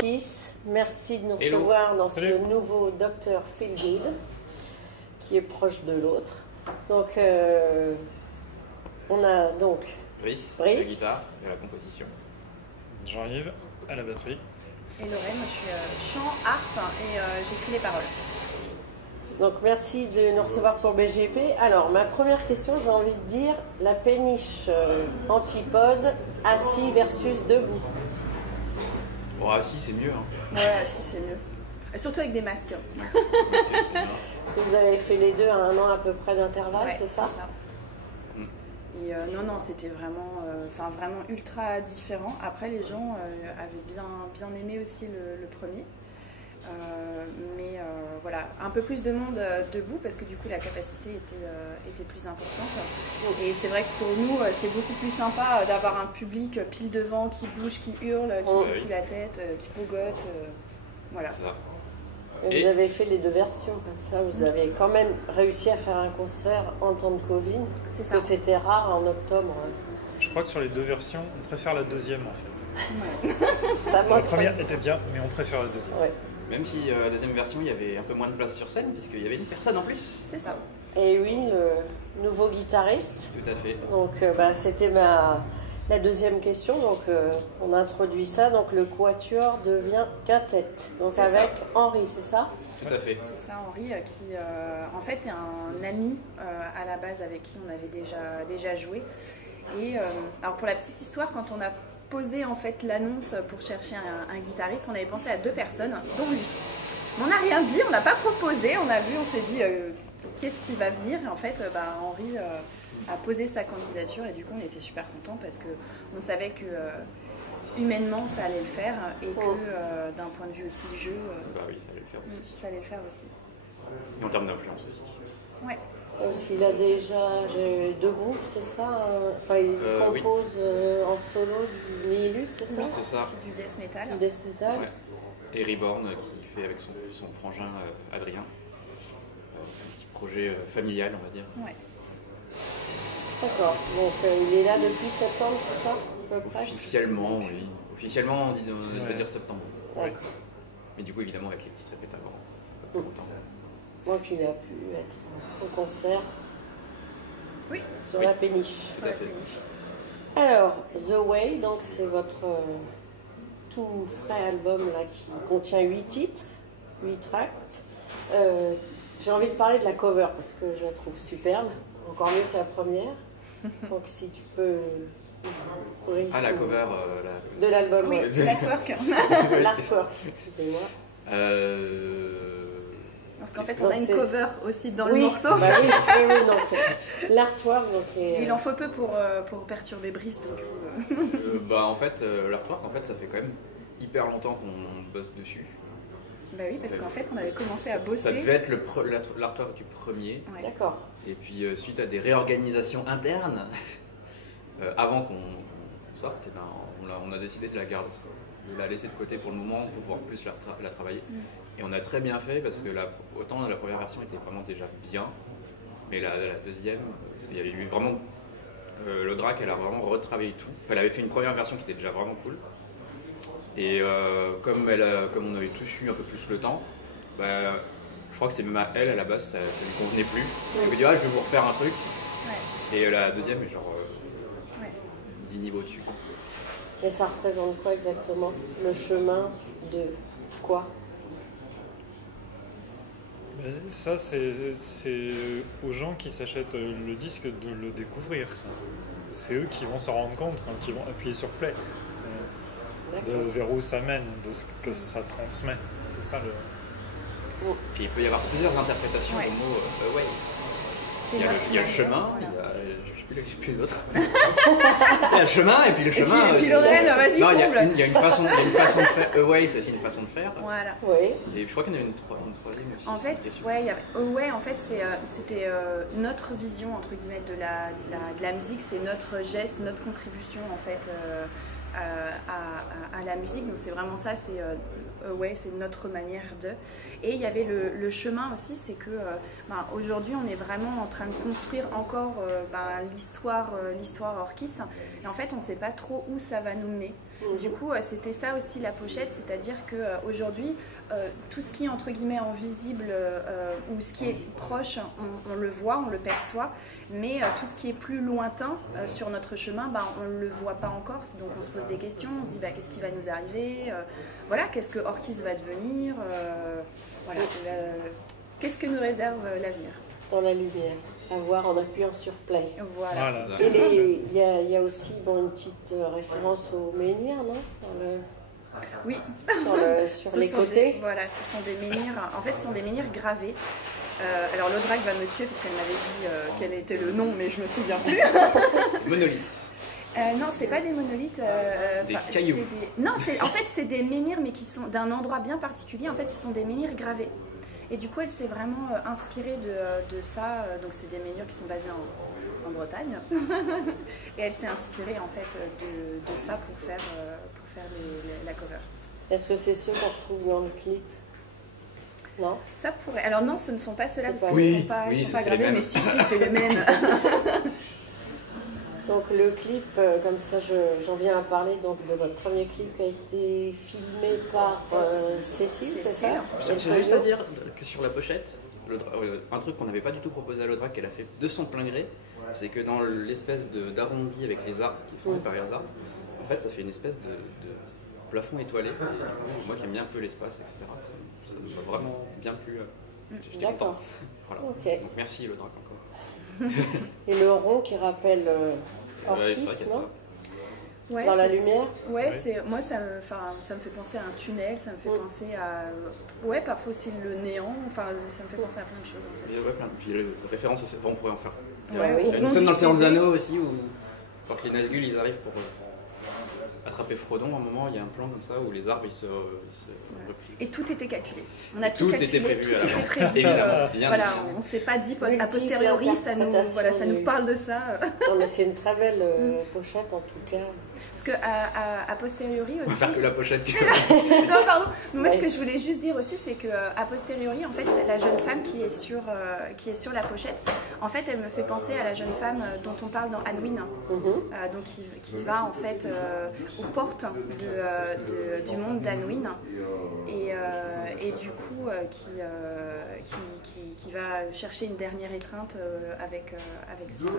Kiss, merci de nous recevoir dans ce nouveau Dr Feelgood qui est proche de l'autre. Donc, on a donc Brice, à la guitare et à la composition. Jean-Yves, à la batterie. Et Lorraine, moi je suis chant, harpe et j'écris les paroles. Donc merci de nous recevoir pour BGP. Alors ma première question, j'ai envie de dire la péniche antipode, assis versus debout. Bon, assis c'est mieux. Hein. Ouais, assis c'est mieux. Et surtout avec des masques. Parce que vous avez fait les deux à 1 an à peu près d'intervalle, ouais, c'est ça? Et non, c'était vraiment, vraiment ultra différent. Après, les gens avaient bien aimé aussi le premier. Mais voilà, un peu plus de monde debout parce que du coup la capacité était plus importante. Et c'est vrai que pour nous, c'est beaucoup plus sympa d'avoir un public pile devant qui bouge, qui hurle, qui secoue la tête, qui bougotte. Voilà. Et vous avez fait les deux versions comme ça, vous avez quand même réussi à faire un concert en temps de Covid, parce que c'était rare en octobre. Je crois que sur les deux versions, on préfère la deuxième en fait. Ça la première était bien, mais on préfère la deuxième. Ouais. Même si la deuxième version, il y avait un peu moins de place sur scène, puisqu'il y avait une personne en plus. C'est ça. Et oui, le nouveau guitariste. Tout à fait. Donc c'était la deuxième question, donc on introduit ça, donc le quatuor devient quintette, donc avec Henri, c'est ça? Tout à fait. C'est ça, Henri, qui en fait est un ami à la base avec qui on avait déjà joué. Et alors pour la petite histoire, quand on a posé en fait l'annonce pour chercher un guitariste, on avait pensé à 2 personnes, dont lui. Mais on n'a rien dit, on n'a pas proposé, on a vu, on s'est dit qu'est-ce qui va venir, et en fait Henri a posé sa candidature et du coup on était super contents parce qu'on savait que humainement ça allait le faire et que d'un point de vue aussi jeu, bah oui, ça allait le faire aussi. Ça allait le faire aussi. Et en termes d'influence aussi. Ouais. Parce qu'il a déjà 2 groupes, c'est ça? Enfin, il compose en solo du Nihilus, c'est ça? Oui, c'est ça. Du death metal. Du death metal. Ouais. Et Reborn qui fait avec son frangin Adrien. C'est un petit projet familial, on va dire. Ouais. D'accord, donc il est là depuis septembre, c'est ça à peu près? Officiellement, oui. Officiellement, on va dire septembre. D'accord. Mais du coup, évidemment, avec les petites répètes avant, c'est pas longtemps. Donc il a pu être au concert sur la péniche. Tout à fait. Alors, The Way, donc c'est votre tout frais album là, qui contient 8 titres, 8 tracts. J'ai envie de parler de la cover parce que je la trouve superbe, encore mieux que la première. Donc si tu peux... la cover de l'album. Oui, c'est l'artwork. L'artwork, excusez-moi. Parce qu'en fait, on a une cover aussi dans le morceau. Bah oui, donc l'artwork. Il en faut peu pour perturber Brice. Donc... en fait, l'artwork, en fait, ça fait quand même hyper longtemps qu'on bosse dessus. Bah oui, parce qu'en fait, on avait commencé à bosser. Ça devait être l'artwork du premier. Ouais. D'accord. Et puis, suite à des réorganisations internes, avant qu'on sorte, on a décidé de la garder, de la laisser de côté pour le moment pour pouvoir plus la travailler. Et on a très bien fait parce que autant la première version était vraiment déjà bien, mais la deuxième, parce qu'il y avait eu vraiment... l'Audrak, elle a vraiment retravaillé tout. Enfin, elle avait fait une première version qui était déjà vraiment cool. Et comme on avait tous eu un peu plus le temps, je crois que c'est même à elle, à la base, ça lui convenait plus. Elle me dit, je vais vous refaire un truc. Ouais. Et la deuxième est genre 10 niveaux dessus. Et ça représente quoi exactement? Le chemin de quoi? Ça, c'est aux gens qui s'achètent le disque de le découvrir. C'est eux qui vont s'en rendre compte quand ils vont appuyer sur play. Vers où ça mène, de ce que ça transmet. C'est ça le... Et il peut y avoir plusieurs interprétations du mot away. Il y a le chemin, je ne sais plus les autres. Il y a le chemin, et puis le chemin... Et puis Lorraine, vas-y, comble. Il y a une façon de faire. Away, c'est aussi une façon de faire. Voilà. Oui. Et je crois qu'il y en a une troisième aussi. En fait, Away, en fait, c'était notre vision, entre guillemets, de la musique. C'était notre geste, notre contribution, en fait, à la musique. Donc c'est vraiment ça, c'est notre manière de. Et il y avait le chemin aussi, c'est que aujourd'hui on est vraiment en train de construire encore l'histoire Orchis. Et en fait on ne sait pas trop où ça va nous mener. Du coup, c'était ça aussi la pochette, c'est-à-dire qu'aujourd'hui, tout ce qui est entre guillemets invisible ou ce qui est proche, on le voit, on le perçoit, mais tout ce qui est plus lointain sur notre chemin, on ne le voit pas encore. Donc on se pose des questions, on se dit qu'est-ce qui va nous arriver, qu'est-ce que Orchis va devenir, qu'est-ce que nous réserve l'avenir. Dans la lumière. À voir en appuyant sur play. Voilà. Et il y a aussi une petite référence aux menhirs, non? Oui. Sur les côtés. Voilà, ce sont des menhirs. En fait, ce sont des menhirs gravés. Alors l'Audrac va me tuer parce qu'elle m'avait dit quel était le nom, mais je me souviens plus. Monolithe. Non, c'est pas des monolithes. Des cailloux. Non, en fait, c'est des menhirs, mais qui sont d'un endroit bien particulier. En fait, ce sont des menhirs gravés. Et du coup, elle s'est vraiment inspirée de ça. Donc, c'est des menhirs qui sont basés en Bretagne. Et elle s'est inspirée en fait de ça pour faire la cover. Est-ce que c'est ceux qu'on retrouve dans le clip? Non. Ça pourrait. Alors non, ce ne sont pas ceux-là parce qu'ils oui, ne sont pas gravés, mais si, c'est les mêmes. Donc le clip, comme ça j'en viens à parler de votre premier clip qui a été filmé par Cécile, c'est ça? Je vais juste dire que sur la pochette, un truc qu'on n'avait pas du tout proposé à l'Audrac, qu'elle a fait de son plein gré, c'est que dans l'espèce d'arrondi avec les arbres qui sont par les arbres, en fait ça fait une espèce de plafond étoilé. Et moi qui aime bien un peu l'espace, etc., ça nous a vraiment bien plu. J'étais content. Voilà. Okay. Donc merci l'Audrac encore. Et le rond qui rappelle Orchis, non? Ouais, dans la lumière. Ouais, moi ça me fait penser à un tunnel, ça me fait penser à parfois aussi le néant, ça me fait penser à plein de choses en fait. Ouais, plein. Puis les références aussi, on pourrait en faire. Ouais, nous sommes dans le Seigneur des Anneaux aussi où quand les Nazgûl ils arrivent pour attraper Frodon, à un moment il y a un plan comme ça où les arbres ils se replient. Et tout était calculé. On a tout calculé, était prévu. Tout était prévu. Bien on ne s'est pas dit a posteriori, ça nous parle de ça. Non, mais c'est une très belle pochette en tout cas. Parce qu'à posteriori aussi. On va faire que la pochette. Non, pardon. Moi, ce que je voulais juste dire aussi, c'est qu'à posteriori, en fait, la jeune femme qui est sur la pochette, en fait, elle me fait penser à la jeune femme dont on parle dans Anduin, donc qui va en fait aux portes du monde d'Anduin et du coup qui va chercher une dernière étreinte avec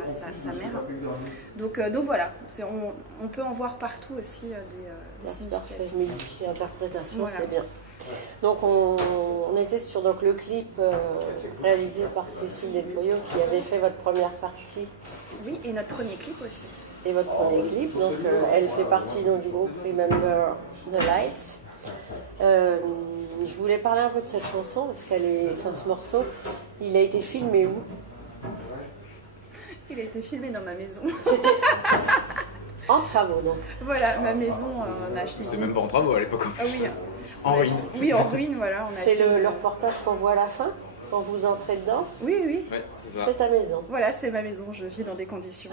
sa mère. Donc voilà, on peut en voir partout aussi des significations. Multi-interprétation, voilà. C'est bien. Donc on était sur le clip réalisé par Cécile Despoyaux qui avait fait votre première partie. Oui, et notre premier clip aussi. Et votre premier clip, donc elle fait partie du groupe Remember the Lights. Je voulais parler un peu de cette chanson parce ce morceau, il a été filmé où? Il a été filmé dans ma maison. C'était en travaux, donc. Voilà, ma maison, on a acheté. C'est même pas en travaux à l'époque. Ah oui. En ruine. Oui, en ruine, voilà. C'est le reportage qu'on voit à la fin, quand vous entrez dedans. Oui. Ouais, c'est ça. C'est ta maison. Voilà, c'est ma maison. Je vis dans des conditions.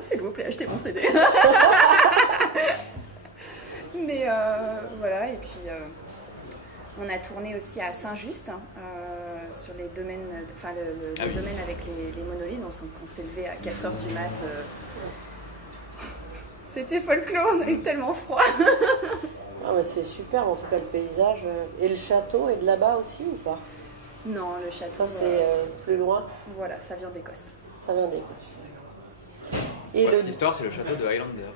S'il vous plaît, achetez mon CD. Mais voilà, et puis on a tourné aussi à Saint-Just, sur les domaines, le domaine avec les monolithes. On s'est levé à 4h du mat. C'était folklore, on a eu tellement froid. Ah, mais c'est super, en tout cas, le paysage. Et le château est de là-bas aussi ou pas? Non, le château. Ça, c'est plus loin. Voilà, ça vient d'Écosse. Ça vient d'Écosse. Et l'histoire, c'est le château de Highlander.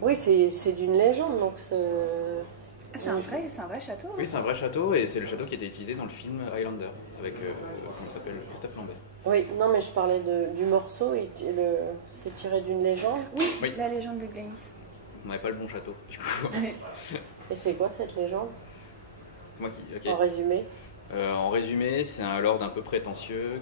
Oui, c'est d'une légende, donc c'est un vrai château. Oui, c'est un vrai château et c'est le château qui a été utilisé dans le film Highlander avec comment s'appelle, Christophe Lambert. Oui, non, mais je parlais du morceau. C'est tiré d'une légende. Oui, la légende de Glennis. On n'avait pas le bon château, du coup. Et c'est quoi cette légende? Moi qui. En résumé. En résumé, c'est un lord un peu prétentieux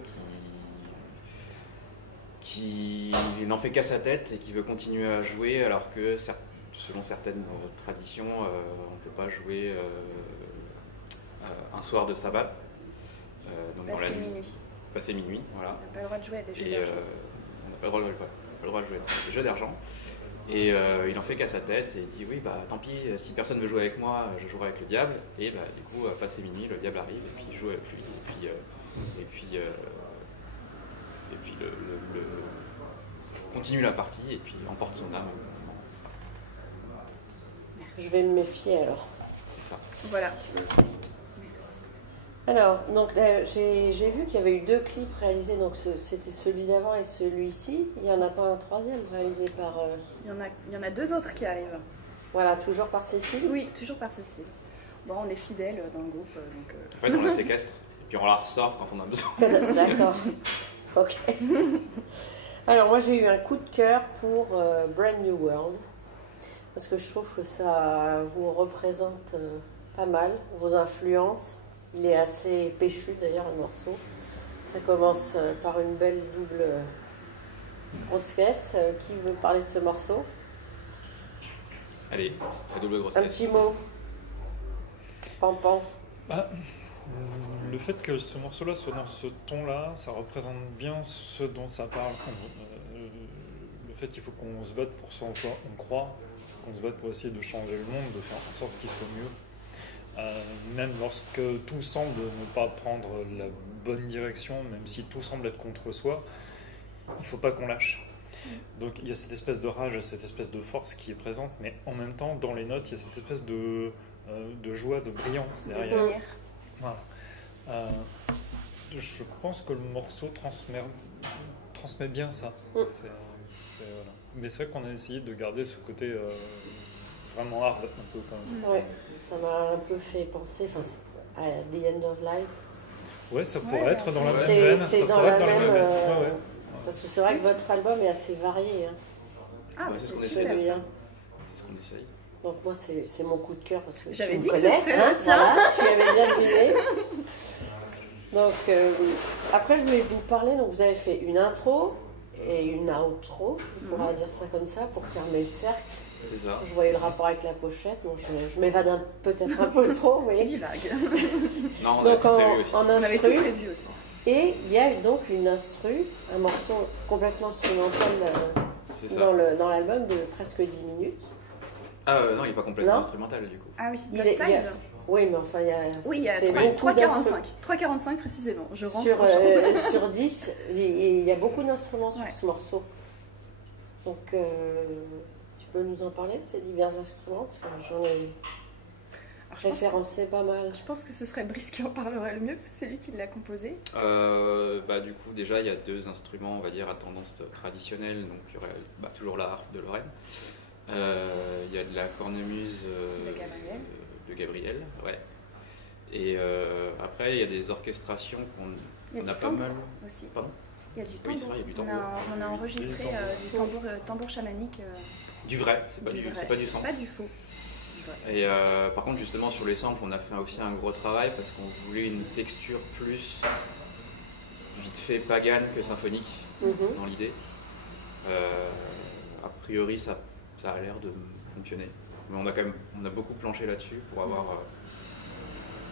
qui n'en fait qu'à sa tête et qui veut continuer à jouer alors que selon certaines traditions, on ne peut pas jouer un soir de sabbat. Donc dans la nuit. Passer minuit, voilà. On n'a pas le droit de jouer à des jeux d'argent. On n'a pas le droit de jouer à des jeux d'argent. Et il en fait qu'à sa tête et il dit oui, bah tant pis, si personne veut jouer avec moi, je jouerai avec le diable. Et bah, du coup, passé minuit, le diable arrive et puis il joue avec lui. Et puis continue la partie et puis emporte son âme. Je vais me méfier alors. C'est ça. Voilà. Alors, donc j'ai vu qu'il y avait eu 2 clips réalisés, donc c'était celui d'avant et celui-ci. Il n'y en a pas un troisième réalisé par... Il y en a 2 autres qui arrivent. Voilà, toujours par Cécile. Oui, toujours par Cécile. Bon, on est fidèles dans le groupe. Donc, En fait, on la séquestre et puis on la ressort quand on a besoin. D'accord. Ok. Alors, moi j'ai eu un coup de cœur pour Brand New World, parce que je trouve que ça vous représente pas mal, vos influences. Il est assez péchu d'ailleurs le morceau. Ça commence par une belle double grosse caisse. Qui veut parler de ce morceau? Allez, la double grosse Un caisse. petit mot. Pampan. Le fait que ce morceau-là soit dans ce ton-là, ça représente bien ce dont ça parle. Le fait qu'il faut qu'on se batte pour ce en quoi on croit, qu'on se batte pour essayer de changer le monde, de faire en sorte qu'il soit mieux. Même lorsque tout semble ne pas prendre la bonne direction, même si tout semble être contre soi, il ne faut pas qu'on lâche. Donc il y a cette espèce de rage, cette espèce de force qui est présente, mais en même temps, dans les notes, il y a cette espèce de joie, de brillance derrière. Voilà. Je pense que le morceau transmet bien ça. Voilà. Mais c'est vrai qu'on a essayé de garder ce côté vraiment hard un peu quand même. Ouais, ça m'a un peu fait penser à The End of Life. Ouais, ça pourrait être dans la même C'est veine. c'est Ça dans pourrait la être dans la même... même veine. Ouais. Parce que c'est vrai que votre album est assez varié. Hein. Ah, Ouais, c'est c'est ce qu'on super essaie de ça. dire. C'est ce qu'on essaye. Donc moi, c'est mon coup de cœur. Parce que J'avais tu me dit que ce connais, serait hein, le tien. Voilà, tu avais bien deviné. Donc, après, je voulais vous parler. Donc, vous avez fait une intro et une outro, on pourra dire ça comme ça, pour fermer le cercle. C'est ça. Je voyais le rapport avec la pochette, donc je m'évade peut-être un peu trop. Tu Mais... divagues. Non, on Donc a tout prévu aussi. en On avait tout instru, prévu aussi. et il y a donc une instru, un morceau complètement instrumental C'est ça. dans l'album de presque 10 minutes. Non, il n'est pas complètement Non. instrumental du coup. Ah oui, Il Blood est- il y a- Ties. Oui, mais enfin, il y a, Oui, il y a c'est 3,45. beaucoup d'instru- 3,45 précisément. Je rentre Sur, au champ. sur 10, il y a beaucoup d'instruments sur Ouais. ce morceau. Donc, tu peux nous en parler de ces divers instruments? Parce que j'en ai Alors, je pense référencé pas mal. Je pense que ce serait Brice qui en parlerait le mieux, parce que c'est lui qui l'a composé. Du coup, déjà, il y a 2 instruments, on va dire, à tendance traditionnelle. Donc, il y aurait toujours la harpe de Lorraine. Il y a de la cornemuse de Gabriel, ouais. Et après, il y a des orchestrations Il y a qu'on a du pas mal. tambour aussi. Pardon? Il y a du Oui, tambour. c'est vrai, il y a du On tambour. on a enregistré du tambour chamanique. Du vrai, c'est pas du du, vrai. c'est pas du C'est sample. pas du faux. C'est du vrai. Et par contre, justement, sur les samples, on a fait aussi un gros travail parce qu'on voulait une texture plus vite fait pagane que symphonique dans l'idée. A priori, ça a l'air de fonctionner. Mais on a beaucoup planché là-dessus pour avoir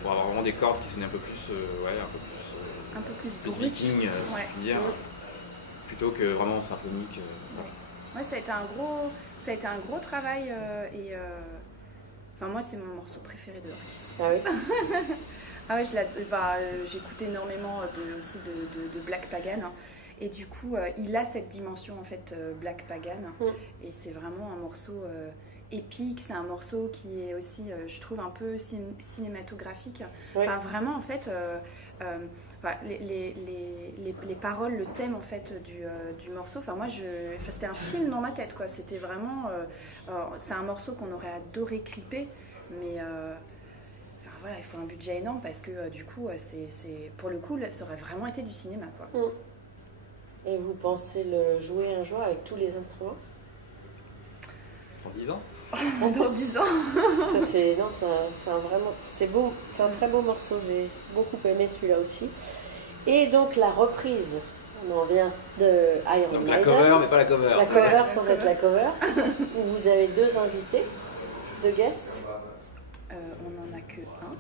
vraiment des cordes qui sonnaient un peu plus, Un peu plus plus brut. viking, si Ouais. je puis dire, plutôt que vraiment symphonique. Ouais, ça a été un gros travail enfin moi c'est mon morceau préféré de Orchis. Ah oui. Ah ouais, j'écoute énormément aussi de Black Pagan, hein. Et du coup il a cette dimension en fait Black Pagan, et c'est vraiment un morceau épique, c'est un morceau qui est aussi je trouve un peu cinématographique. Oui. Enfin vraiment en fait les paroles, le thème en fait du morceau, enfin moi c'était un film dans ma tête quoi, c'était vraiment c'est un morceau qu'on aurait adoré clipper, mais voilà, il faut un budget énorme parce que du coup c'est pour le coup ça aurait vraiment été du cinéma quoi. Et vous pensez le jouer un jour avec tous les instruments? En 10 ans. Dans 10 ans. Ça, c'est beau, c'est un très beau morceau, j'ai beaucoup aimé celui-là aussi. Et donc la reprise, on en vient de Iron Donc Maiden. la cover, mais pas la cover. La cover sans cover. être la cover, où vous avez 2 invités, 2 guests. on n'en a que un.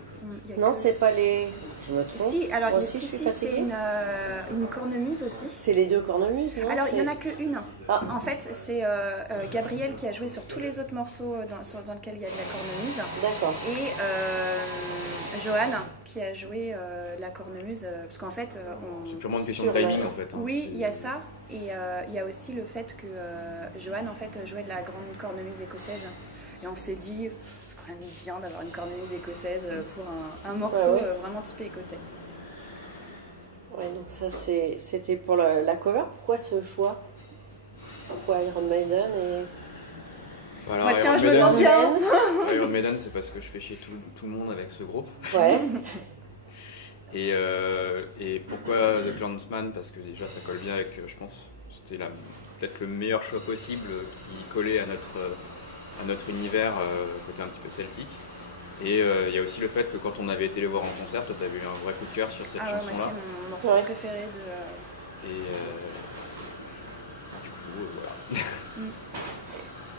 Non, c'est pas les... Je me trompe. Si, alors Moi ici, aussi, je suis c'est fatiguée. une cornemuse aussi. C'est les deux cornemuses, non? Alors, il n'y en a qu'une. Ah. En fait, c'est Gabriel qui a joué sur tous les autres morceaux dans lesquels il y a de la cornemuse. D'accord. Et Johan qui a joué la cornemuse. Parce qu'en fait, C'est purement une question de timing en fait. Hein. oui, il y a ça. Et il y a aussi le fait que Johan en fait, jouait de la grande cornemuse écossaise. Et on s'est dit, c'est quand même bien d'avoir une cornemuse écossaise pour un morceau vraiment typé écossais. Ouais, donc ça c'était pour la cover. Pourquoi ce choix? Pourquoi Iron Maiden et... Voilà, Moi, tiens, Iron je me Maiden, demande bien. Iron Maiden, c'est parce que je fais chier tout le monde avec ce groupe. Ouais. Et pourquoi The Clansman? Parce que déjà ça colle bien avec, je pense, c'était peut-être le meilleur choix possible qui collait à notre univers, côté un petit peu celtique. Et il y a aussi le fait que quand on avait été les voir en concert, toi tu avais eu un vrai coup de cœur sur cette Ah ouais, moi chanson-là. c'est mon morceau préféré de... Et du coup, voilà.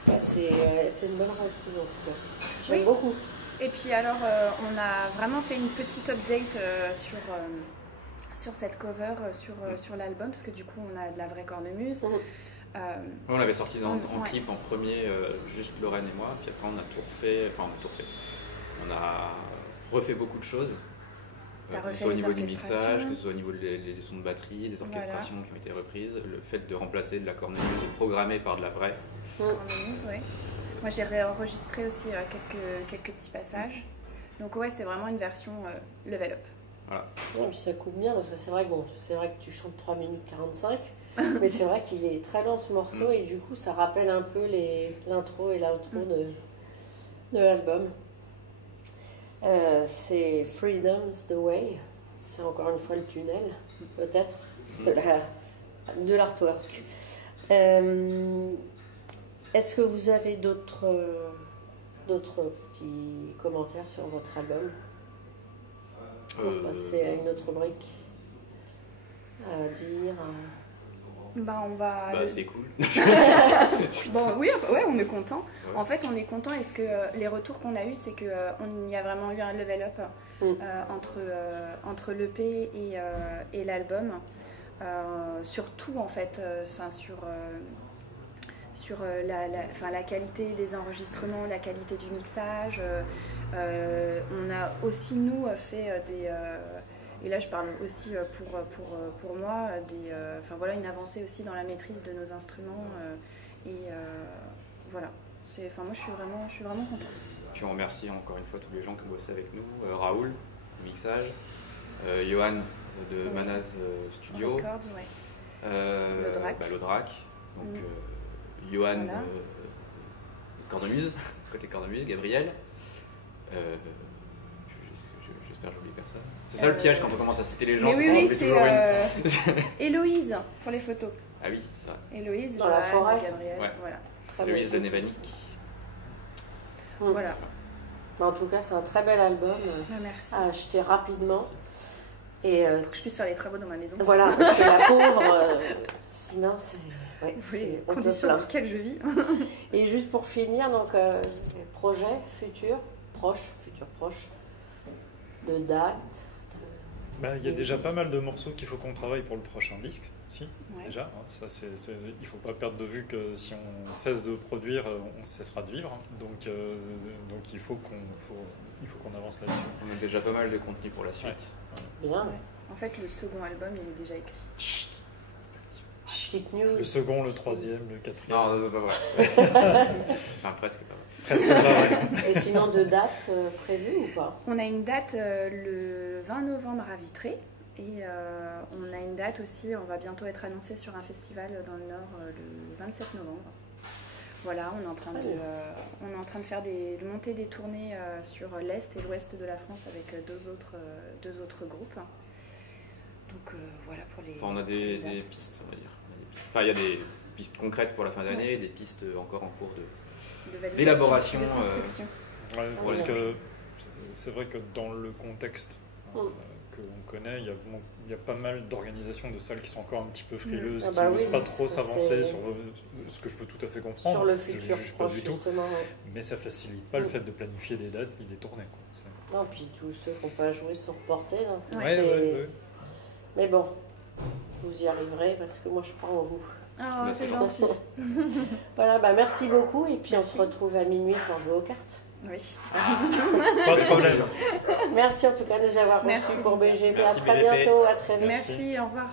Ouais, c'est une bonne reprise en tout cas. J'aime Oui. beaucoup. Et puis alors, on a vraiment fait une petite update sur cette cover, sur l'album, parce que du coup, on a de la vraie cornemuse. On l'avait sorti en ouais. clip en premier, juste Lorraine et moi, puis après on a tout refait, on a refait beaucoup de choses, T'as que ce refait soit au les niveau du orchestrations. mixage, que ce soit au niveau des sons de batterie, des orchestrations qui ont été reprises, le fait de remplacer de la cornemuse programmée par de la vraie. Cornemuse, oui. Moi, j'ai réenregistré aussi quelques petits passages. Donc ouais, c'est vraiment une version level up. Voilà. Ouais, puis ça coupe bien parce que c'est vrai que tu chantes 3 minutes 45, mais c'est vrai qu'il est très long ce morceau et du coup ça rappelle un peu l'intro et l'outro de l'album. C'est Freedom's the Way, c'est encore une fois le tunnel, peut-être, de l'artwork. Est-ce que vous avez d'autres petits commentaires sur votre album? On va passer à une autre rubrique à dire. On va. C'est cool. Bon, oui, ouais, on est content. Ouais. En fait, on est content. Est-ce que les retours qu'on a eus, c'est que on y a vraiment eu un level up entre l'EP et l'album, surtout en fait, sur la qualité des enregistrements, la qualité du mixage. On a aussi nous fait et là je parle aussi pour moi, une avancée aussi dans la maîtrise de nos instruments voilà. Moi je suis vraiment contente. Puis on remercie encore une fois tous les gens qui ont bossé avec nous, Raoul, mixage, Johan de Manaz Studio, Records, ouais. le Drac, donc Johan Voilà. Cornemuse, côté cornemuse, Gabriel. J'espère que j'oublie personne. C'est ça le piège quand on commence à citer les gens. Mais oui, c'est toujours Héloïse pour les photos. Ah oui, c'est vrai. Héloïse, Dans la Joanne, forêt. Gabriel, Ouais. voilà. Très Louise bon. de Nevanic. Voilà. En tout cas, c'est un très bel album Merci. à acheter rapidement. Et Pour que je puisse faire les travaux dans ma maison. voilà, parce que la pauvre, sinon c'est. Ouais, Oui, on te conditions plaint. dans lesquelles je vis. Et juste pour finir, donc projet futur proche, de date. Il y a déjà pas mal de morceaux qu'il faut qu'on travaille pour le prochain disque aussi. Ouais. Déjà, hein, ça il ne faut pas perdre de vue que si on cesse de produire, on cessera de vivre. Donc il faut qu'on avance là-dessus. On a déjà pas mal de contenu pour la suite. Ouais. Bien. Ouais. En fait, le second album, il est déjà écrit. Petite news. Le second, le troisième, le quatrième. Non, c'est pas vrai. Enfin, presque pas vrai. Presque pas vrai. Et sinon, de date prévue ou pas? On a une date le 20 novembre à Vitré. Et on a une date aussi, on va bientôt être annoncé sur un festival dans le Nord le 27 novembre. Voilà, on est en train de faire de monter des tournées sur l'Est et l'Ouest de la France avec deux autres groupes. Donc voilà pour les... Enfin, on a des pistes, on va dire. Enfin, il y a des pistes concrètes pour la fin d'année et des pistes encore en cours validation, d'élaboration. de construction. Ouais, parce que c'est vrai que dans le contexte qu'on connaît, il y a pas mal d'organisations de salles qui sont encore un petit peu frileuses, qui oui, n'osent pas trop s'avancer sur ce que je peux tout à fait comprendre. Sur le futur, je ne juge pas du tout. Ouais. Mais ça facilite pas le fait de planifier des dates et des tournées. Quoi. Non, puis tous ceux qui n'ont pas joué sont reportés. Donc Ouais. Mais bon, vous y arriverez parce que moi je crois en vous. Oh, c'est gentil. Voilà, merci beaucoup et puis on se retrouve à minuit pour jouer aux cartes. Oui. Pas de problème. Merci en tout cas de nous avoir reçus pour BGP. Merci, à très BGP. bientôt, à très vite. Merci, au revoir.